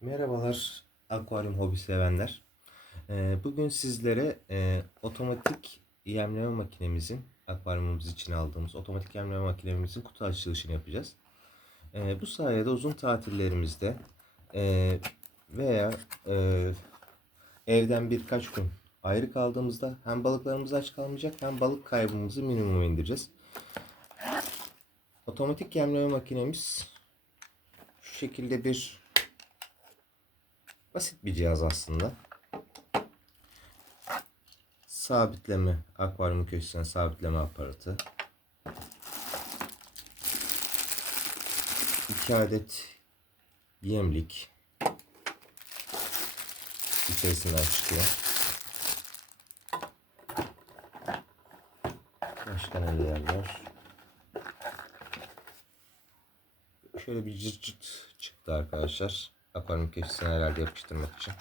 Merhabalar akvaryum hobi sevenler. Ee, Bugün sizlere e, otomatik yemleme makinemizin akvaryumumuz için aldığımız otomatik yemleme makinemizin kutu açılışını yapacağız. Ee, Bu sayede uzun tatillerimizde e, veya e, evden birkaç gün ayrı kaldığımızda hem balıklarımız aç kalmayacak hem balık kaybımızı minimuma indireceğiz. Otomatik yemleme makinemiz şu şekilde bir Basit bir cihaz aslında. Sabitleme, akvaryum köşesine sabitleme aparatı. 2 adet yemlik içerisinden çıkıyor. Başka neler var? Şöyle bir cırt cırt çıktı arkadaşlar. Akvaryum köşesine herhalde yapıştırmak için.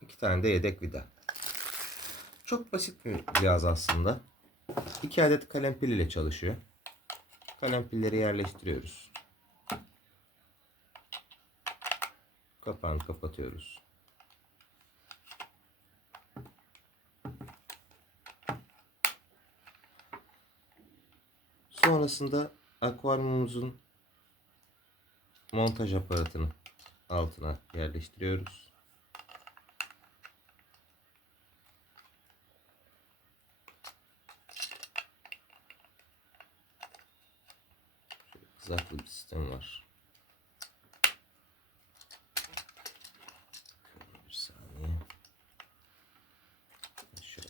İki tane de yedek vida. Çok basit bir cihaz aslında. İki adet kalem pil ile çalışıyor. Kalem pilleri yerleştiriyoruz. Kapağını kapatıyoruz. Sonrasında akvaryumumuzun montaj aparatını altına yerleştiriyoruz. Şöyle kızaklı bir sistem var. Bir saniye. Şöyle.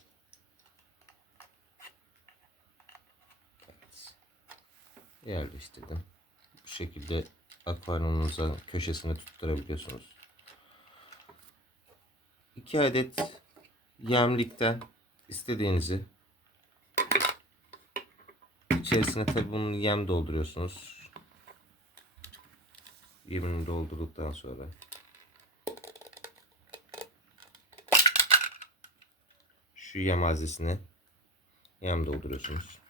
Evet. Yerleştirdim. Bu şekilde akvaryumunuza köşesine tutturabiliyorsunuz. 2 adet yemlikten istediğinizi içerisine tabi bunun yem dolduruyorsunuz. Yemini doldurduktan sonra şu yem haznesine yem dolduruyorsunuz.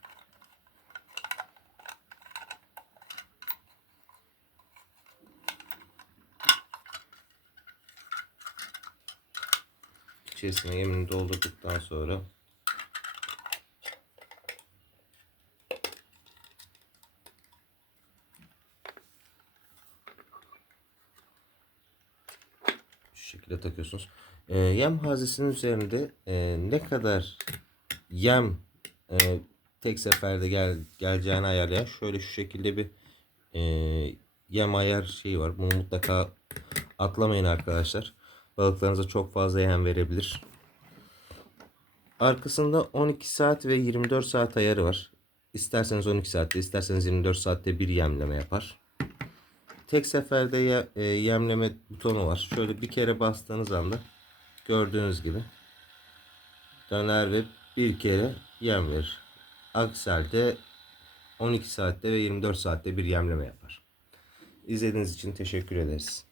İçerisine yemini doldurduktan sonra şu şekilde takıyorsunuz. Ee, yem haznesinin üzerinde e, ne kadar yem e, tek seferde gel, geleceğini ayarlayan şöyle şu şekilde bir e, yem ayar şeyi var. Bunu mutlaka atlamayın arkadaşlar. Balıklarınıza çok fazla yem verebilir. Arkasında 12 saat ve 24 saat ayarı var. İsterseniz 12 saatte, isterseniz 24 saatte bir yemleme yapar. Tek seferde e, yemleme butonu var. Şöyle bir kere bastığınız anda gördüğünüz gibi döner ve bir kere yem verir. Aksi halde 12 saatte ve 24 saatte bir yemleme yapar. İzlediğiniz için teşekkür ederiz.